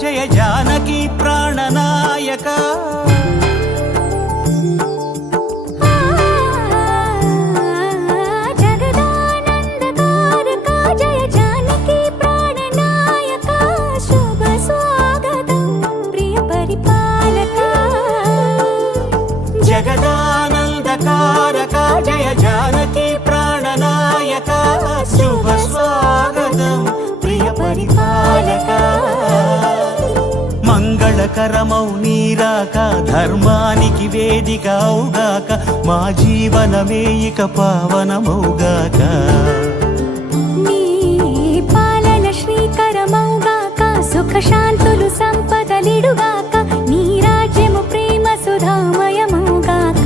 జయ జానకి ప్రాణనాయక జగదానందకారక జయ జానకి ప్రాణనాయక శుభ స్వాగతం ప్రియ పరిపాలక జగదానందకారక జయ జానకి ప్రాణనాయక శుభ స్వాగతం ప్రియ పరిపాలక మంగళకరమౌ నీరాక ధర్మానికి వేదిక అవుగాక మా జీవనమే ఇక పావనమౌగాక నీ పాలన శ్రీకరమౌగాక సుఖ శాంతులు సంపదలిడుగాక నీ రాజ్యము ప్రేమ సుధామయమౌగాక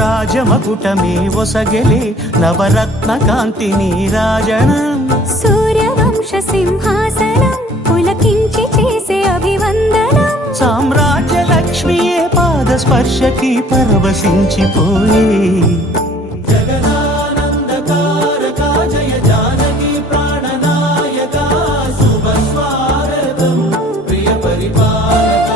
రాజమకుటమే ఒసగెలే నవరత్న కాంతి నీరాజనం సూర్యవంశ సింహాసనం పులకించి చేసే అభివందనం సామ్రాజ్య లక్ష్మియే పాద స్పర్శకి పరవశించిపోయే జగదానందకారక జయ జానకి ప్రాణనాయక శుభ స్వాగతం ప్రియ పరిపాలక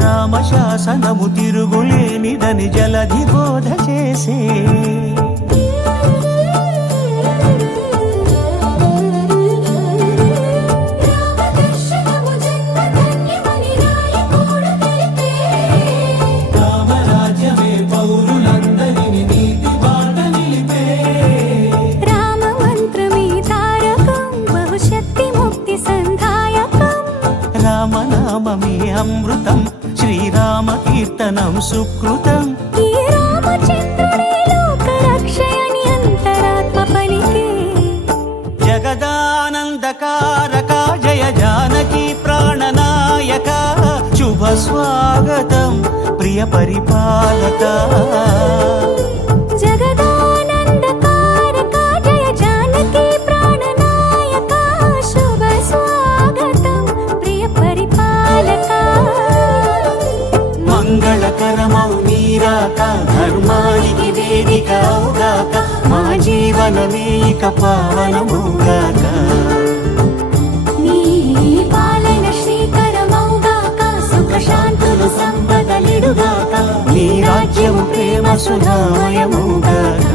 రామశాసనము తిరుగులేనిదని జలధి బోధ చేసే రామరాజ్యమే పౌరులందరిని నీతి బాట నిలిపే రామ మంత్రమే తారకం బహుశక్తి ముక్తి సంధాయకం రామనామమే అమృతం శ్రీరామ కీర్తనం సుకృతం ఈ రామచంద్రుడే లోక రక్షయని అంతరాత్మ పలికే జగదానందకారక జయ జానకి ప్రాణనాయక శుభ స్వాగతం ప్రియ పరిపాలక జగదానందకారక జయ జానకి ప్రాణనాయక శుభ స్వాగతం ప్రియ పరిపాలక మంగళకరమౌ నీరాక ధర్మానికి వేదిక అవుగాక మా జీవనమే ఇక పావనమౌగాక నీ పాలన శ్రీకరమౌగాక సుఖ శాంతులు సంపదలిడుగాక నీ రాజ్యము ప్రేమ సుధామయమౌగాక